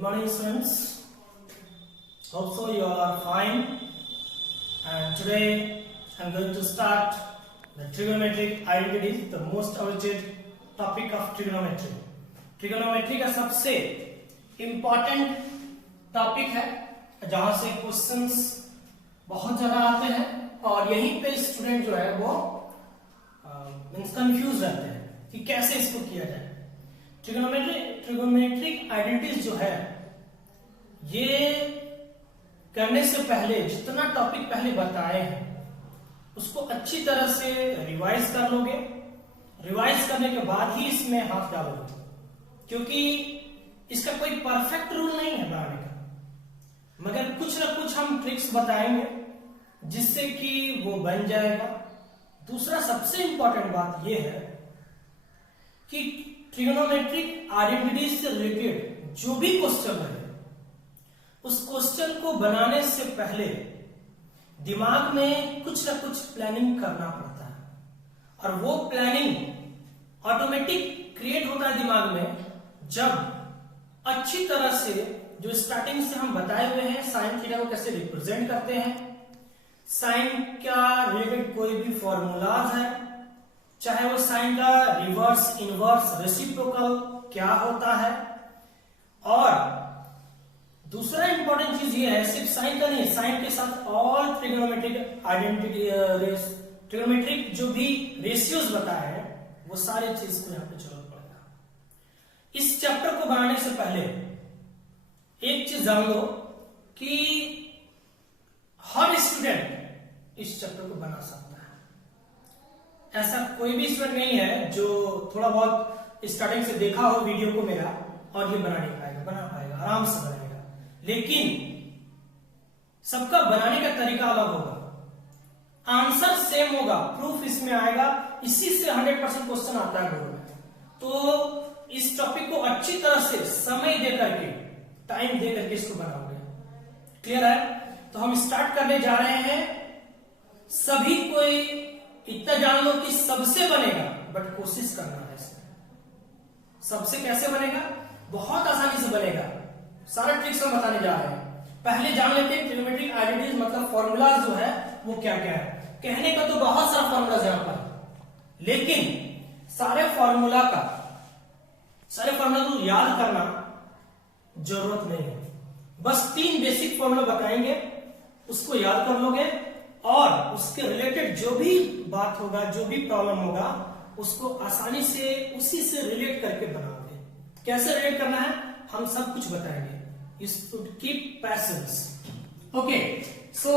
Good morning, students. Hope so you are fine. And today I'm going to start the trigonometric identities, the most awaited topic of trigonometry. Trigonometry का सबसे important topic है जहां से questions बहुत ज्यादा आते हैं और यहीं पे स्टूडेंट जो है वो कंफ्यूज रहते हैं कि कैसे इसको किया जाए। ट्रिगोनोमेट्रिक आइडेंटिटीज जो है ये करने से पहले जितना टॉपिक पहले बताए हैं उसको अच्छी तरह से रिवाइज कर लोगे। रिवाइज करने के बाद ही इसमें हाथ डालोगे, क्योंकि इसका कोई परफेक्ट रूल नहीं है बनाने का, मगर कुछ ना कुछ हम ट्रिक्स बताएंगे जिससे कि वो बन जाएगा। दूसरा सबसे इंपॉर्टेंट बात यह है कि ट्रिगोनोमेट्रिक आइडेंटिटीज से रिलेटेड जो भी क्वेश्चन है उस क्वेश्चन को बनाने से पहले दिमाग में कुछ ना कुछ प्लानिंग करना पड़ता है और वो प्लानिंग ऑटोमेटिक क्रिएट होता है दिमाग में जब अच्छी तरह से जो स्टार्टिंग से हम बताए हुए हैं साइन थीटा को कैसे रिप्रेजेंट करते हैं, साइन का रिलेटेड कोई भी फॉर्मूलाज है, चाहे वो साइन का रिवर्स, इनवर्स, रेसिप्रोकल क्या होता है। और दूसरा इंपॉर्टेंट चीज ये है सिर्फ साइन का नहीं, साइन के साथ ऑल ट्रिगोनोमेट्रिक आइडेंटिटी ट्रिगोनोमेट्रिक जो भी रेशियोज बताए हैं वो सारे चीज को यहाँ पे जरूरत पड़ेगा। इस चैप्टर को बनाने से पहले एक चीज जान लो कि हर स्टूडेंट इस चैप्टर को बना सकता है। ऐसा कोई भी स्टूडेंट नहीं है जो थोड़ा बहुत स्टार्टिंग से देखा हो वीडियो को मेरा और ये बना नहीं पाएगा, बना पाएगा, आराम से बनाएगा। लेकिन सबका बनाने का तरीका अलग होगा, आंसर सेम होगा, प्रूफ इसमें आएगा। इसी से 100% क्वेश्चन आता है बोर्ड में। तो इस टॉपिक को अच्छी तरह से समय दे करके, टाइम दे करके इसको बनाओगे। क्लियर है? तो हम स्टार्ट करने जा रहे हैं। सभी कोई इतना जान लो कि सबसे बनेगा, बट कोशिश करना है इसमें। सबसे कैसे बनेगा? बहुत आसानी से बनेगा। सारा ट्रिक्स हम बताने जा रहे हैं। पहले जान लेते हैं ट्रिगोनोमेट्रिक आइडेंटिटीज मतलब फॉर्मूलाज जो है वो क्या क्या है। कहने का तो बहुत सारा फॉर्मूलाज यहां पर, लेकिन सारे फॉर्मूला को याद करना जरूरत नहीं है। बस 3 बेसिक फॉर्मूला बताएंगे, उसको याद कर लोगे और उसके रिलेटेड जो भी बात होगा, जो भी प्रॉब्लम होगा, उसको आसानी से उसी से रिलेट करके बनाओगे। कैसे रिलेट करना है हम सब कुछ बताएंगे। You should keep patience. Okay, so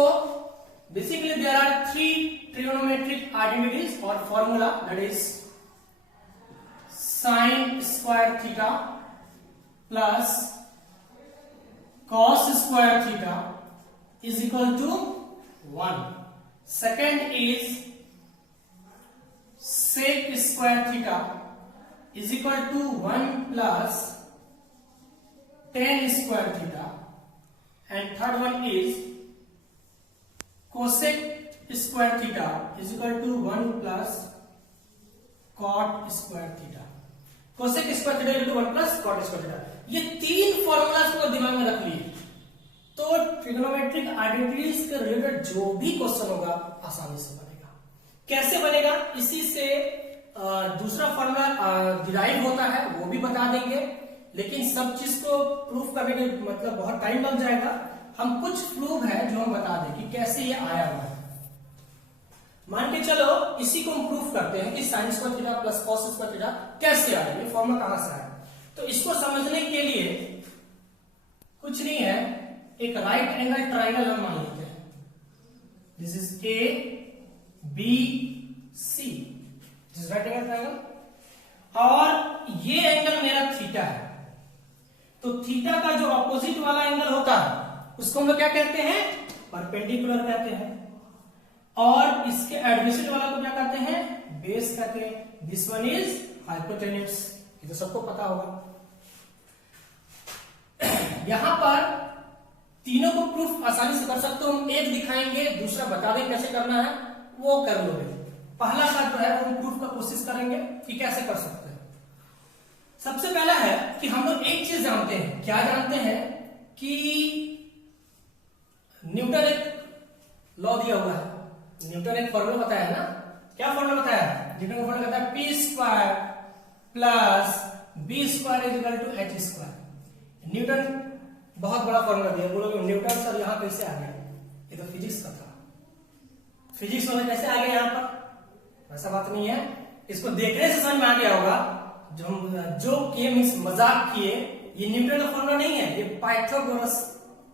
basically there are 3 trigonometric identities or formula, that is sin square theta plus cos square theta is equal to 1. Second is sec square theta is equal to 1 plus tan square theta, and third one is cosec square theta is equal to 1 plus cot square theta. cosec square theta is equal to 1 plus cot square theta. ये 3 formulas को दिमाग में रख लिए तो trigonometric identities के related जो भी क्वेश्चन होगा आसानी से बनेगा। कैसे बनेगा? इसी से दूसरा फॉर्मूला डिराइव होता है वो भी बता देंगे, लेकिन सब चीज को प्रूफ करने के मतलब बहुत टाइम लग जाएगा। हम कुछ प्रूफ है जो हम बता दें कि कैसे ये आया हुआ है। मान के चलो इसी को हम प्रूफ करते हैं कि sign square theta plus cos square theta कैसे आया, ये फॉर्मूला कहां से आया। तो इसको समझने के लिए कुछ नहीं है, एक राइट एंगल ट्राइंगल हम मान लेते हैं। This is A B C, this right angle triangle और ये एंगल मेरा थीटा है। तो थीटा का जो अपोजिट वाला एंगल होता है उसको हम लोग क्या कहते हैं? परपेंडिकुलर कहते हैं। और इसके एडजेसेंट वाला को क्या कहते हैं? बेस कहते हैं। दिस वन इज हाइपोटेन्यूस, ये तो सबको पता होगा। यहां पर तीनों को प्रूफ आसानी से कर सकते हो। हम एक दिखाएंगे, दूसरा बता दें कैसे करना है, वो कर लोगे। पहला का जो है वो हम प्रूफ का कोशिश करेंगे कि कैसे कर सकते हैं। सबसे पहला है कि हम लोग एक चीज जानते हैं, क्या जानते हैं कि न्यूटन एक लॉ दिया हुआ है, न्यूटन एक फॉर्मूला बताया है ना, क्या फॉर्मूला बताया है? न्यूटन का फॉर्मूला कहता है p square plus B square is equal to h square. Newton बहुत बड़ा फॉर्मूला दिया, बोलोगे न्यूटन सर यहाँ कैसे आ गया? ये तो फिजिक्स का था, फिजिक्स वाले कैसे आ गया यहाँ पर? ऐसा बात नहीं है, इसको देखने से समझ में आ गया होगा। जो के मींस मजाक किए, ये न्यूटन का फॉर्मूला नहीं है, ये पाइथागोरस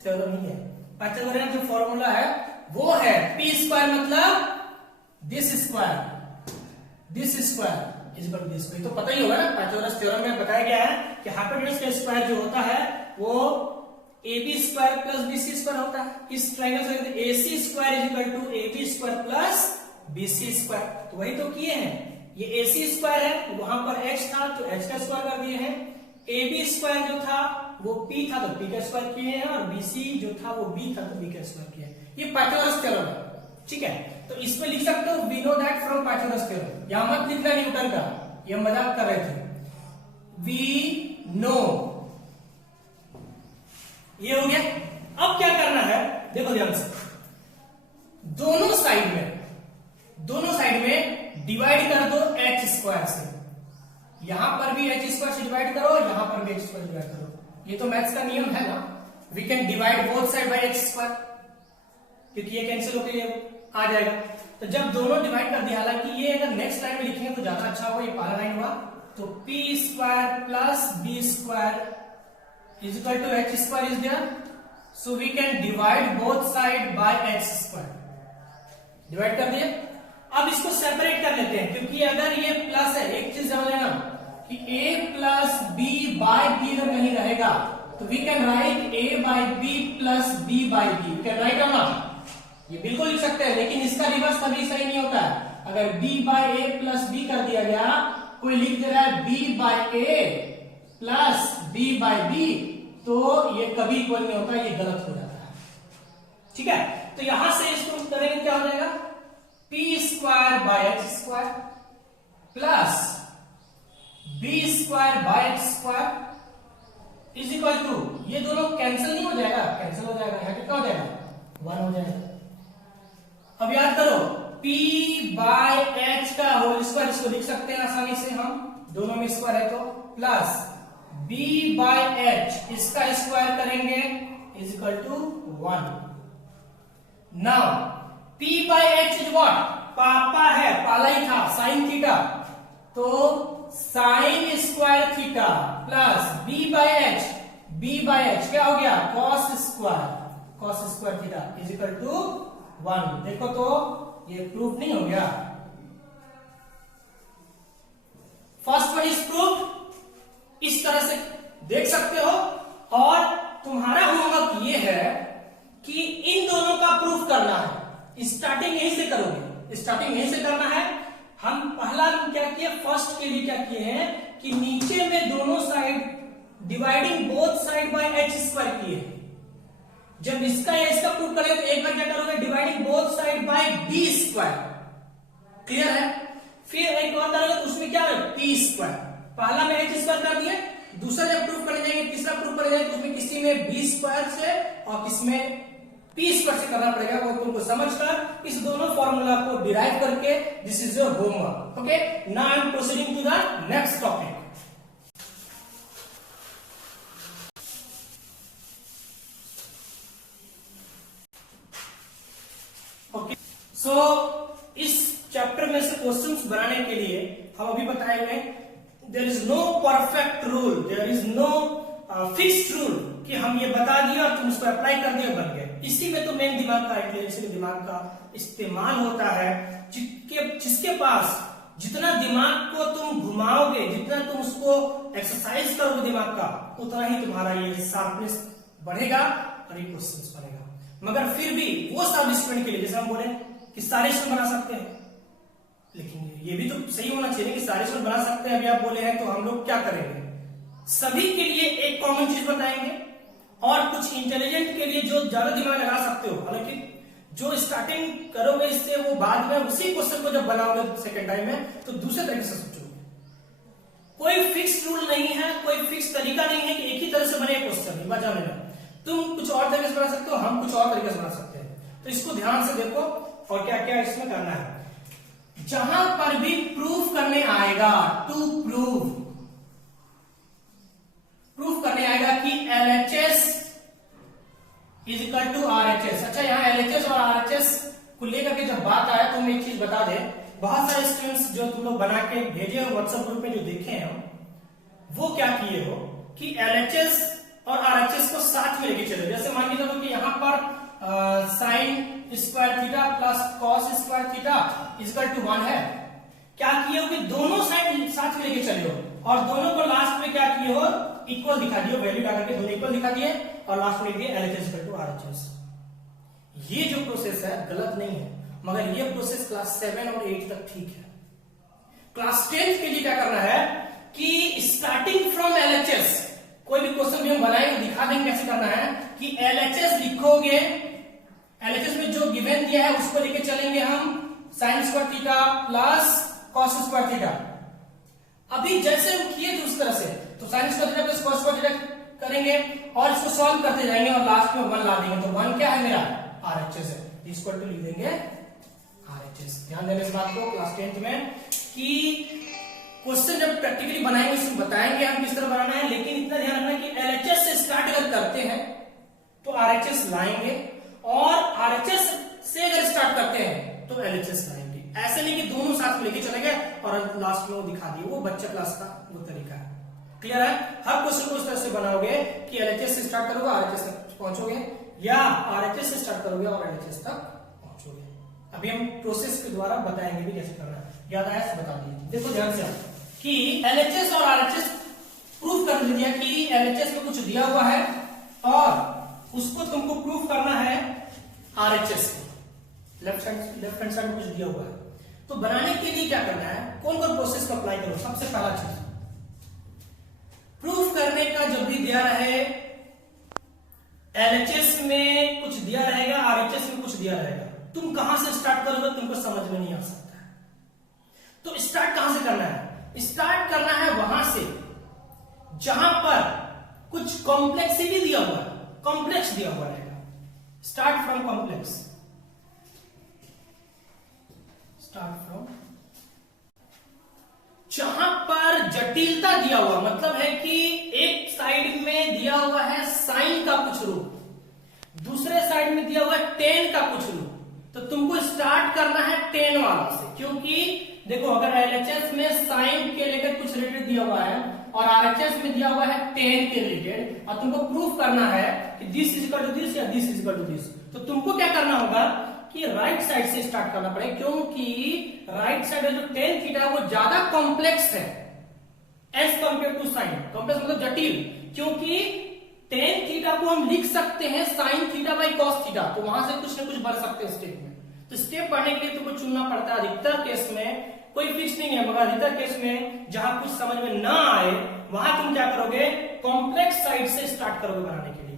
थ्योरम ही है। पाइथागोरस जो फॉर्मूला है वो है पी स्क्वायर मतलब this square is equal to this square. तो पता ही होगा ना, पाइथागोरस थ्योरम में बताया गया है कि हाइपोटेनस का स्क्वायर जो होता है वो AB square plus BC square होता है। इस ट्रायंगल से कहते हैं AC square is equal to AB square plus BC square. तो वही तो किए हैं, ये AC स्क्वायर है, वहां पर H था तो H का स्क्वायर कर दिए हैं। AB स्क्वायर जो था वो P था तो P का स्क्वायर किए हैं, और BC जो था वो B था तो B का स्क्वायर किए हैं। ये पाइथागोरस थ्योरम है, ठीक है। तो इसमें लिख सकते हो we know that from Pythagoras theorem. यहां मत लिखना न्यूटन का, ये मजाक कर रहे थे। वी नो, ये हो गया। अब क्या करना है, देखो ध्यान से, दोनों साइड में डिवाइड कर दो एच स्क्वायर से। यहां पर भी एच स्क्वायर से डिवाइड करो, यहां पर भी एच स्क्वायर डिवाइड करो। ये तो मैथ्स का नियम है ना, we can divide both side by h square, क्योंकि ये कैंसिल होकर ये आ जाएगा। तो जब दोनों डिवाइड कर दिया, हालांकि ये अगर नेक्स्ट लाइन में लिखेंगे तो ज्यादा अच्छा होगा, ये पहला लाइन हुआ। तो p square plus B square is equal to h square is there, so we can divide both side by h square। Divide कर दिए। अब इसको सेपरेट कर लेते हैं, क्योंकि अगर ये प्लस है, एक चीज जान लेना कि a plus b by b अगर नहीं रहेगा तो we can write a by b plus b by b, can write or not? ये बिल्कुल लिख सकते हैं, लेकिन इसका रिवर्स कभी सही नहीं होता है। अगर b by a plus b कर दिया गया, कोई लिख दे रहा है b by a plus b by b, तो ये कभी इक्वल नहीं होता, ये गलत हो जाता है, ठीक है। तो यहां से इसको करेंगे, क्या हो जाएगा? p square by h square plus B square by h square is equal to, ये दोनों कैंसिल नहीं हो जाएगा? कैंसिल हो जाएगा, यहां कितना हो जाएगा? 1 हो जाएगा। अब याद करो, p बाय एच का होल स्क्वायर, इसको लिख सकते हैं आसानी से हम, दोनों में स्क्वायर है तो, प्लस b बाय h, इसका स्क्वायर करेंगे is equal to 1। Now p by h is what? पापा है, पाला ही था, साइन थीटा, तो sine square theta plus b by h क्या हो गया? Cos square theta is equal to 1। देखो तो ये प्रूफ नहीं हो गया? फर्स्ट वन इज प्रूफ, इस तरह से देख सकते हो। और तुम्हारा होमवर्क ये है कि इन दोनों का प्रूफ करना है। स्टार्टिंग यहीं से करोगे, स्टार्टिंग यहीं से करना है। हम पहला क्या किए, फर्स्ट के लिए क्या किए हैं कि नीचे में दोनों side dividing both side by h square किए। जब इसका या इसका प्रूफ करेंगे तो एक बार क्या करोगे, dividing both side by b square, clear है। फिर एक और करोगे तो उसमें क्या है, पी स्क्वायर। पहला में एच स्क्वायर कर दिए, दूसरा जब प्रूफ करने जाएंगे, तीसरा प्रूफ करने जाएंगे, उसमें किसी में बी स्क्वायर से और किसमें पी स्क्वायर से करना पड़ेगा। वो तुमको समझकर इस दोनों फॉर्मूला को डिराइव करके, this is your homework. Okay, now I am proceeding to the next topic. Okay, so इस चैप्टर में से क्वेश्चंस बनाने के लिए हम अभी बताए हुए, there is no perfect rule, there is no fixed rule कि हम ये बता दिया और तुम उसको अप्लाई कर दिया बन गए। इसी में तो मेन दिमाग का, इंटेलिजेंस दिमाग का इस्तेमाल होता है। जिसके पास जितना दिमाग को तुम घुमाओगे, जितना तुम उसको एक्सरसाइज करोगे दिमाग का, उतना ही तुम्हारा ये शार्पनेस बढ़ेगा और ये क्वेश्चंस बनेगा। मगर फिर भी वो सब स्टूडेंट के लिए, जैसे हम बोले कि सारे स्टूडेंट बना सकते हैं, लेकिन ये भी तो सही होना चाहिए कि सारे स्टूडेंट बना सकते हैं। अभी आप बोले हैं तो हम लोग क्या करेंगे, सभी के लिए एक कॉमन चीज बताएंगे और कुछ इंटेलिजेंट के लिए जो ज्यादा दिमाग लगा सकते हो। हालांकि जो स्टार्टिंग करोगे इससे, वो बाद में उसी क्वेश्चन को जब बनाओगे सेकेंड टाइम में तो दूसरे तरीके से सोचोगे। कोई फिक्स रूल नहीं है, कोई फिक्स तरीका नहीं है कि एक ही तरह से बने क्वेश्चन मजा लेना। तुम कुछ और तरीके से बना सकते हो, हम कुछ और तरीके से बना सकते हैं। तो इसको ध्यान से देखो और क्या क्या इसमें करना है। जहां पर भी प्रूफ करने आएगा, टू प्रूफ करने आएगा कि LHS is equal to RHS। अच्छा, यहाँ LHS और RHS को लेकर के जब बात आया तो हम एक चीज बता दें, बहुत सारे स्टूडेंट्स जो तुम लोग बना के भेजे हो व्हाट्सएप ग्रुप में जो देखे हैं वो क्या किए हो कि LHS और RHS को साथ में लेके चले। जैसे मान के चलो कि यहाँ पर sine square theta plus cos square theta equal to 1 है। क्या किए हो कि दोनों साइड साथ में लेके चले हो और दोनों को लास्ट में क्या किए हो, इक्वल दिखा दिए, वैल्यू डाल के दोनों इक्वल दिखा दिए और लास्ट में लिख दिए LHS इक्वल टू RHS। ये जो प्रोसेस है गलत नहीं है, मगर ये प्रोसेस क्लास 7 और 8 तक ठीक है। क्लास 10 के लिए क्या करना है कि स्टार्टिंग फ्रॉम LHS, कोई भी क्वेश्चन भी हम बनाएंगे दिखा देंगे कैसे करना है कि LHS लिखोगे, LHS में जो गिवन दिया है उसको लेके चलेंगे हम sign square theta plus cos square theta. अभी जैसे हम किए थे उस तरह से, तो sine square theta plus cos square theta करेंगे और इसको सॉल्व करते जाएंगे और लास्ट में 1 ला देंगे। तो 1 क्या है मेरा, RHS है, इक्वल टू लिख देंगे RHS। ध्यान देने इस बात को क्लास 10th में कि क्वेश्चन जब प्रैक्टिकली बनाएंगे उसमें बताएंगे हम किस तरह बनाना है, लेकिन इतना ध्यान रखना कि LHS से स्टार्ट अगर करते हैं तो RHS लाएंगे और RHS से अगर स्टार्ट करते हैं तो LHS लाएंगे। ऐसे नहीं कि दोनों साथ लेके चले गए और लास्ट में वो दिखा दिए, वो बच्चा क्लास का वो तरीका है। क्लियर है? हर क्वेश्चन को इस तरह से बनाओगे कि LHS से स्टार्ट करोगे RHS तक पहुंचोगे, या RHS से स्टार्ट करोगे और LHS तक पहुंचोगे। अभी हम प्रोसेस के द्वारा बताएंगे भी कैसे करना है। याद आया तो बता दीजिए। देखो ध्यान से कि LHS और RHS प्रूफ कर दिया कि LHS में कुछ दिया हुआ है और उसको तुमको प्रूफ करना है RHS को, लेफ्ट हैंड साइड में कुछ दिया हुआ है। तो बनाने के लिए क्या करना है, कौन कौन प्रोसेस को अप्लाई करो। सबसे पहला चीज, प्रूफ करने का जब भी दिया रहे, LHS में कुछ दिया रहेगा, RHS में कुछ दिया रहेगा, तुम कहां से स्टार्ट करोगे तुमको समझ में नहीं आ सकता है। तो स्टार्ट कहां से करना है, स्टार्ट करना है वहां से जहां पर कुछ कॉम्प्लेक्सिटी दिया हुआ है, कॉम्प्लेक्स दिया हुआ रहेगा। Start from complex, start from जहां पर जटिलता दिया हुआ, मतलब है कि एक साइड में दिया हुआ है साइन का कुछ रूप, दूसरे साइड में दिया हुआ है टेन का कुछ रूप, तो तुमको स्टार्ट करना है टेन वाला से। क्योंकि देखो अगर LHS में साइन के रिलेटेड कुछ रिलेटेड दिया हुआ है और RHS में दिया हुआ है टेन के रिलेटेड, और तुमको प्रूफ करना है कि this is equal to this या this is equal to this, तो तुमको क्या करना होगा कि राइट साइड से स्टार्ट करना पड़ेगा। क्योंकि राइट साइड में जो टेन थीटा है वो ज्यादा कॉम्प्लेक्स है as compare to sine. Complex मतलब जटिल, क्योंकि टेन थीटा को हम लिख सकते हैं sine theta by cos theta, तो वहां से कुछ ना कुछ बढ़ सकते हैं स्टेप में। तो स्टेप बढ़ने के लिए तुमको चुनना पड़ता है। अधिकतर केस में कोई फिक्स नहीं है, मगर अधिकतर केस में जहां कुछ समझ में ना आए वहां तुम क्या करोगे, कॉम्प्लेक्स साइड से स्टार्ट करोगे बनाने के लिए।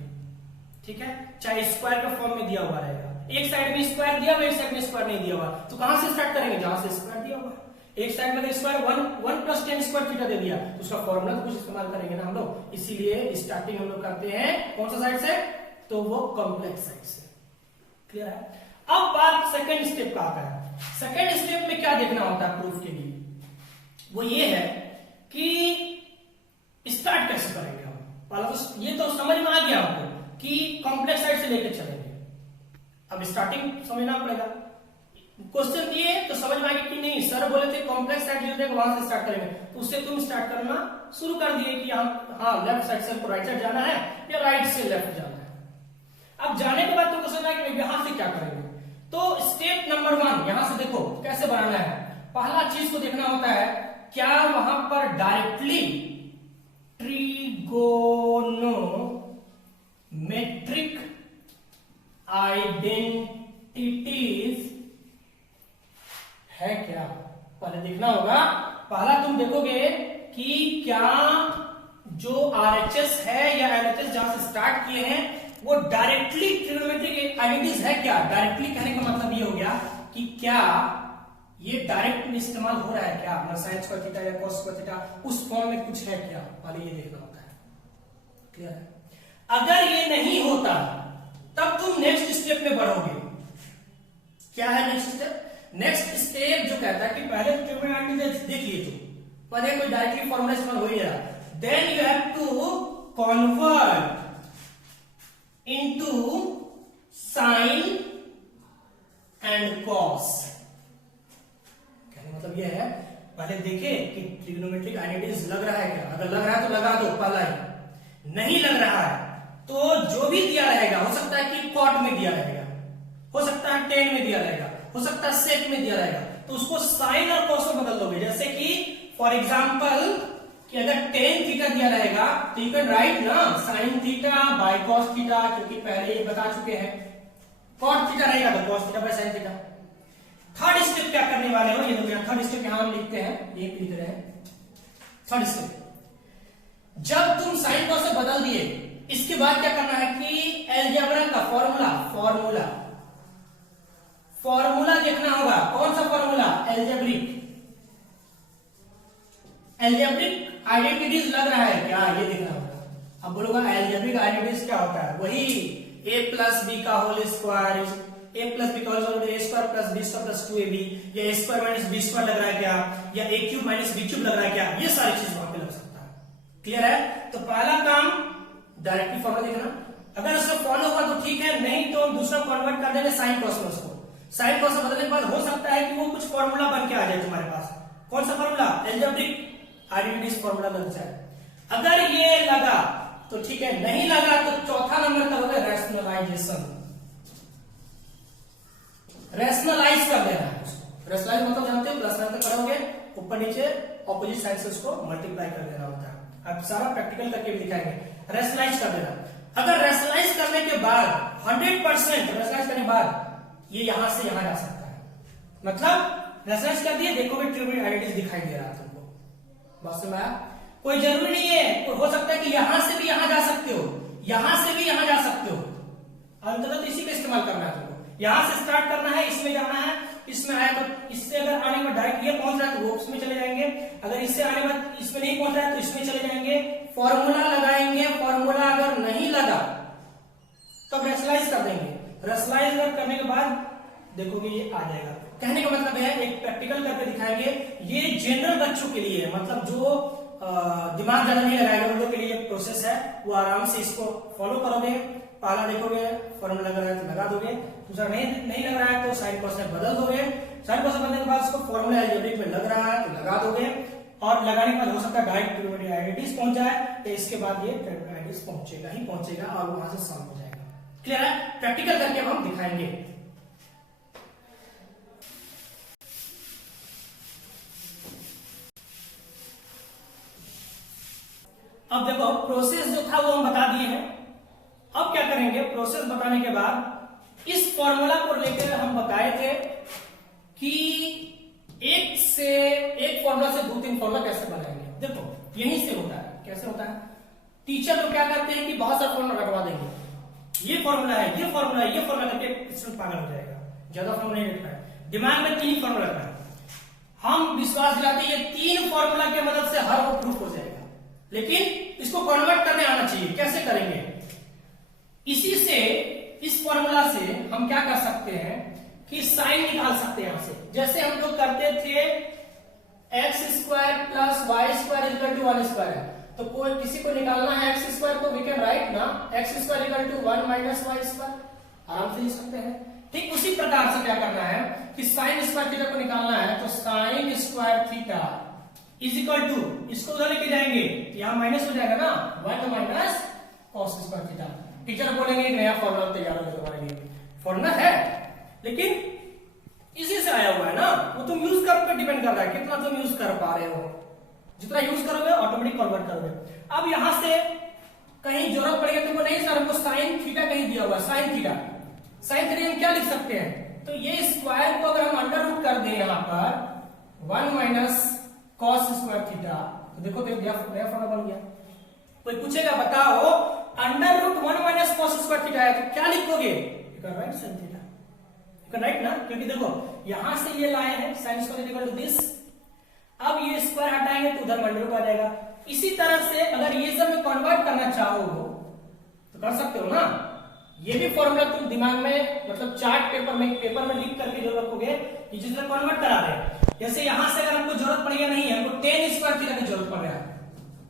ठीक है, चाहे स्क्वायर का फॉर्म में दिया हुआ रहेगा, एक साइड में स्क्वायर दिया हुआ, एक साइड में स्क्वायर नहीं दिया हुआ, तो कहां से स्टार्ट करेंगे, जहां से स्क्वायर दिया हुआ। एक साइड में square 1 plus ten square theta दे दिया, तो उसका फॉर्मूला तो कुछ इस्तेमाल करेंगे ना हम लोग, इसीलिए स्टार्टिंग हम लोग करते हैं कौन सा साइड से, तो वो कॉम्प्लेक्स साइड से। क्लियर है? अब बात सेकंड स्टेप का आता है। सेकंड स्टेप में क्या देखना होता है प्रूफ के लिए, वो ये है कि स्टार्ट कैसे करेंगे हम। पहला तो ये तो समझ में आ गया हमको कि कॉम्प्लेक्स साइड से लेकर चलेंगे। अब स्टार्टिंग समझना पड़ेगा। क्वेश्चन दिए तो समझ में आएगा कि नहीं, सर बोले थे कॉम्प्लेक्स साइड जो देगा वहां से स्टार्ट करेंगे, तो उससे तुम स्टार्ट करना शुरू कर दिए कि हाँ लेफ्ट साइड से राइट साइड जाना है या राइट से लेफ्ट जाना है। अब जाने के बाद तुमको समझना है कि यहां से क्या करेंगे। तो स्टेप नंबर 1 यहां से देखो कैसे बनाना है। पहला चीज को देखना होता है, क्या वहां पर डायरेक्टली ट्रिगोनोमेट्रिक आइडेंटिटीज है क्या, पहले देखना होगा। पहला तुम देखोगे कि क्या जो RHS है या LHS जहां से स्टार्ट किए हैं वो डायरेक्टली ट्रिगोनोमेट्रिक आइडेंटिटीज है क्या। डायरेक्टली कहने का मतलब ये हो गया कि क्या ये डायरेक्ट में इस्तेमाल हो रहा है क्या, अपना साइन स्क्वायर थीटा या कॉस स्क्वायर थीटा उस फॉर्म में कुछ है क्या, पहले ये देखना होता है। क्लियर है? अगर ये नहीं होता तब तुम नेक्स्ट स्टेप में बढ़ोगे। क्या है नेक्स्ट स्टेप? नेक्स्ट स्टेप जो कहता है कि पहले ट्रिग्नोमेट्री देख लिए तुम, पहले कोई डायरेक्टली फॉर्मूला इस्तेमाल हो ही रहा, then you have to convert into sine and cos. कहने मतलब यह है, पहले देखे कि ट्रिग्नोमेट्रिक आइडेंटिटीज लग रहा है क्या, अगर लग रहा है तो लगा दो पहला ही, नहीं लग रहा है तो जो भी दिया रहेगा, हो सकता है कि कॉट में दिया रहेगा, हो सकता है टेन में दिया रहेगा, हो सकता है सेक में दिया रहेगा, तो उसको साइन और कॉस में बदल दोगे। जैसे कि फॉर एग्जांपल कि अगर टेन थीटा दिया रहेगा तो यू कैन राइट ना sine theta by cos theta, क्योंकि पहले ये बता चुके हैं। कॉट थीटा रहेगा तो cos theta by sine theta. Third step क्या करने वाले हो, ये देखो थर्ड स्टेप यहां हम लिखते हैं, ये लिख रहे हैं थर्ड स्टेप। जब तुम साइन कॉस से बदल दिए, इसके बाद क्या करना है कि अलजेब्रा का फॉर्मूला देखना होगा। कौन सा फॉर्मूला? एल्जेब्रिक आइडेंटिटीज लग रहा है क्या, ये देखना होगा। अब बोलोगा एल्जेब्रिक आइडेंटिटीज क्या होता है? वही a प्लस बी का whole square, a plus B का whole square, a square plus B square plus 2ab, या a square minus B square लग रहा है क्या, या a cube minus B cube लग रहा है क्या, ये सारी चीज वहां पे लग सकता है। क्लियर है? तो पहला काम डायरेक्टली फॉर्मूला देखना, अगर उसको फॉलो हुआ तो ठीक है, नहीं तो दूसरा कन्वर्ट कर देंगे साइन कॉस में। उसको साइन कॉस में बदलने के बाद हो सकता है कि वो कुछ फॉर्मूला बन के आ जाए तुम्हारे पास। कौन सा फॉर्मूला? एल्जेब्रिक आइडेंटिटीज फॉर्मूला बन जाए। अगर ये लगा तो ठीक है, नहीं लगा तो चौथा नंबर का होगा रैशनलाइजेशन। रैशनलाइज कर देना है उसको। रैशनलाइज मतलब जानते हो, प्लस माइनस करोगे, ऊपर नीचे ऑपोजिट साइड से उसको मल्टीप्लाई कर देना होता है। अब सारा प्रैक्टिकल करके भी दिखाएंगे। रैशनलाइज कर देना। अगर रैशनलाइज करने के बाद 100% रैशनलाइज करने के बाद ये यहां से यहां जा सकता है, मतलब रैशनलाइज कर दिए, देखोगे ट्रिग्नोमेट्रिक आइडेंटिटीज दिखाई दे रहा है तुमको। बात समझ आया? कोई जरूरी नहीं है, हो सकता है कि यहां से भी यहां जा सकते हो, यहां से भी यहां जा सकते हो। अंततः तो इसी का इस्तेमाल करना है तुमको। यहां से स्टार्ट करना है, इसमें जाना है, इसमें आया तो इससे अगर आने के बाद डायरेक्ट ये पहुंच रहा है तो वो उसमें चले जाएंगे, अगर इससे आने के बाद इसमें नहीं पहुंच रहा है तो इसमें चले जाएंगे। फॉर्मूला लगाएंगे, फॉर्मूला अगर नहीं लगा तब रैशनलाइज कर देंगे। रैशनलाइज करने के बाद देखोगे ये आ जाएगा। कहने का मतलब है, एक प्रैक्टिकल करके दिखाएंगे। ये जनरल बच्चों के लिए है, मतलब जो दिमाग ज्यादा नहीं लगाएगा उन लोगों के लिए प्रोसेस है, वो आराम से इसको फॉलो करोगे। पहला देखोगे फॉर्मूला लग रहा है तो लगा दोगे, दूसरा नहीं लग रहा है तो साइन कॉस में बदल दोगे। साइन कॉस बदलने के बाद उसको फॉर्मूला अलजेब्रिक में लग रहा है तो लगा दोगे, और लगाने के बाद हो सकता है डायरेक्ट ट्रिग्नोमेट्रिक आइडेंटिटीज पहुंच जाए, तो इसके बाद ये ट्रिग्नोमेट्रिक आइडेंटिटीज पहुंचेगा ही पहुंचेगा और वहां से सॉल्व हो जाएगा। क्लियर है? प्रैक्टिकल करके अब हम दिखाएंगे। अब देखो प्रोसेस जो था वो हम बता दिए हैं। अब क्या करेंगे, प्रोसेस बताने के बाद इस फॉर्मूला को लेकर हम बताए थे कि एक फॉर्मूला से 2-3 फॉर्मूला कैसे बनाएंगे। देखो यहीं से होता है। कैसे होता है? टीचर लोग क्या करते हैं कि बहुत सारा फॉर्मूला रटवा देंगे, ये फॉर्मूला है, ये फॉर्मूला है, ये फॉर्मूला करके स्टूडेंट पागल हो जाएगा। ज्यादा फॉर्मूला नहीं रखना है, दिमाग में 3 फॉर्मूला रखना है। हम विश्वास दिलाते हैं ये 3 फॉर्मूला की मदद से हर वो प्रूफ हो जाएगा, लेकिन इसको कन्वर्ट करने आना चाहिए। कैसे करेंगे? इसी से, इस फॉर्मूला से हम क्या कर सकते हैं कि साइन निकाल सकते हैं यहां से। जैसे हम लोग करते थे x square plus y square equal to 1 square है, तो कोई किसी को निकालना है एक्स स्क्वायर तो वी कैन राइट ना x square equal to 1 minus y square, आराम से लिख सकते हैं। ठीक उसी प्रकार से क्या करना है कि साइन स्क्वायर थीटा को निकालना है, तो sine square theta is equal to, इसको उधर लेके जाएंगे, यहां माइनस हो जाएगा ना, 1 minus cos square theta. Teacher बोलेंगे एक नया फॉर्मूला तैयार हो तुम्हारे लिए। फॉर्मूला है लेकिन इसी से आया हुआ है ना, वो तुम यूज कर पे डिपेंड कर रहा है कितना तुम यूज कर पा रहे हो। जितना यूज करोगे ऑटोमेटिक कन्वर्ट करोगे। अब यहां से कहीं जरूरत पड़ेगी तुमको, नहीं सर हमको साइन थीटा कहीं दिया हुआ, साइन थीटा हम क्या लिख सकते हैं? तो ये स्क्वायर को अगर हम अंडर रूट कर दें यहां पर 1 माइनस कॉस स्क्वायर थीटा, तो देखो तो नया फॉर्मूला बन गया। कोई पूछेगा बताओ under root 1 minus cos square theta है तो क्या लिखोगे? राइट साइन थीटा, राइट ना, क्योंकि देखो यहां से ये लाए हैं sine square equal to this. अब ये स्क्वायर हटाएंगे तो उधर मल्टीप्लाई आ जाएगा। इसी तरह से अगर ये सब में कन्वर्ट करना चाहो तो कर सकते हो ना। ये भी फॉर्मूला तुम दिमाग में मतलब चार्ट पेपर में लिख करके जो रखोगे, ये जिसमें कन्वर्ट करा रहे हैं। जैसे यहां से अगर हमको जरूरत पड़ी नहीं है, हमको टेन स्क्वायर थीटा की जरूरत पड़ रहा है,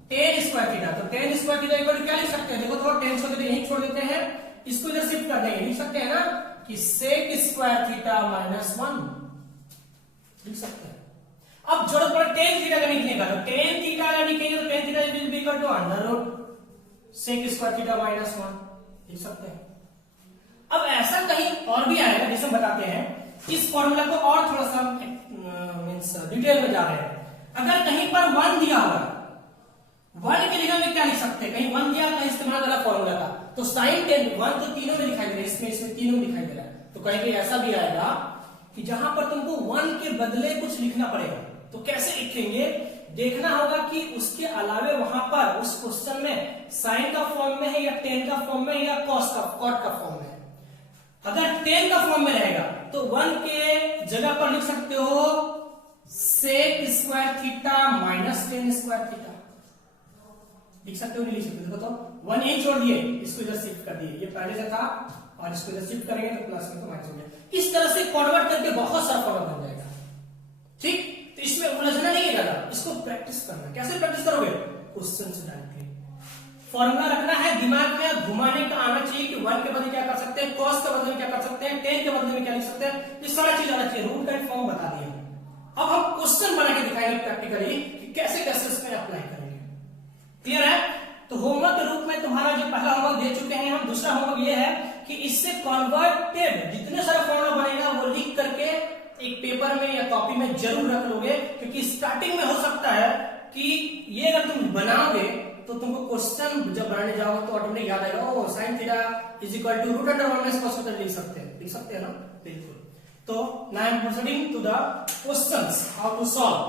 टेन स्क्वायर थीटा, तो टेन स्क्वायर थीटा इक्वल क्या लिख सकते हैं? देखो थोड़ा टेन स्क्वायर थीटा यहीं छोड़ देते हैं, इसको इधर शिफ्ट कर देंगे, लिख सकते हैं ना कि सेक स्क्वायर थीटा माइनस 1 लिख सकते हैं। अब जरूरत पड़े टेन थीटा का निकलने का, तो टेन थीटा का निकलेंगे तो tan theta will be equal to under root sec square theta minus 1 लिख सकते हैं। अब ऐसा कहीं और भी आएगा, जैसे हम बताते हैं इस फॉर्मूला को और थोड़ा सा मींस डिटेल में जा रहे हैं। अगर कहीं पर 1 दिया होगा, 1 के जगह में क्या लिख सकते हैं? कहीं 1 दिया, कहीं इस्तेमाल करा फॉर्मूला का, तो साइन 10 1 तो तीनों में दिखाई दे रहा है, इसमें तीनों में दिखाई दे रहा है। तो कहीं भी ऐसा भी आएगा कि जहां पर तुमको 1 के बदले कुछ लिखना पड़ेगा, तो कैसे लिखेंगे? देखना होगा कि उसके अलावे वहां पर उस क्वेश्चन में साइन का फॉर्म में है या टेन का फॉर्म में है या कॉस का कॉट का फॉर्म में है। अगर 10 का फॉर्म में रहेगा तो 1 के जगह पर लिख सकते हो sec square theta minus 10 square theta लिख सकते हो, नहीं लिख सकते? देखो तो 1 यही छोड़ दिए, इसको इधर शिफ्ट कर दिए, ये पहले से था और इसको इधर शिफ्ट करेंगे तो प्लस में तो माइनस हो जाएगा। इस तरह से कन्वर्ट करके बहुत सारा फॉर्मूला बन जाएगा। ठीक, तो इसमें उलझना नहीं है ज्यादा, इसको प्रैक्टिस करना। कैसे प्रैक्टिस करोगे? क्वेश्चन से डायरेक्टली फॉर्मूला रखना है, दिमाग में घुमाने का आना चाहिए कि 1 के बदले क्या कर सकते हैं, cos के बदले में क्या कर सकते हैं, tan के बदले में क्या लिख सकते हैं, ये सारा चीज आना चाहिए। रूल का फॉर्म बता दिया। अब हम क्वेश्चन बना के दिखाएंगे प्रैक्टिकली कि कैसे कैसे इसमें अप्लाई करेंगे। क्लियर है? तो होमवर्क के रूप में तुम्हारा जो पहला होमवर्क दे चुके हैं हम, दूसरा होमवर्क ये है कि इससे कन्वर्टेड जितने सारे फॉर्मूला बनेगा वो लिख करके एक पेपर में या कॉपी में जरूर रख लोगे, क्योंकि स्टार्टिंग में हो सकता है कि ये अगर तुम बनाओगे तो तुमको क्वेश्चन जब बनाने जाओगे तो ऑटोमेटिक याद आएगा, ओ sine theta is equal to root under 1 minus cos theta लिख सकते हैं ना? बिल्कुल। तो now I am proceeding to the questions how to solve.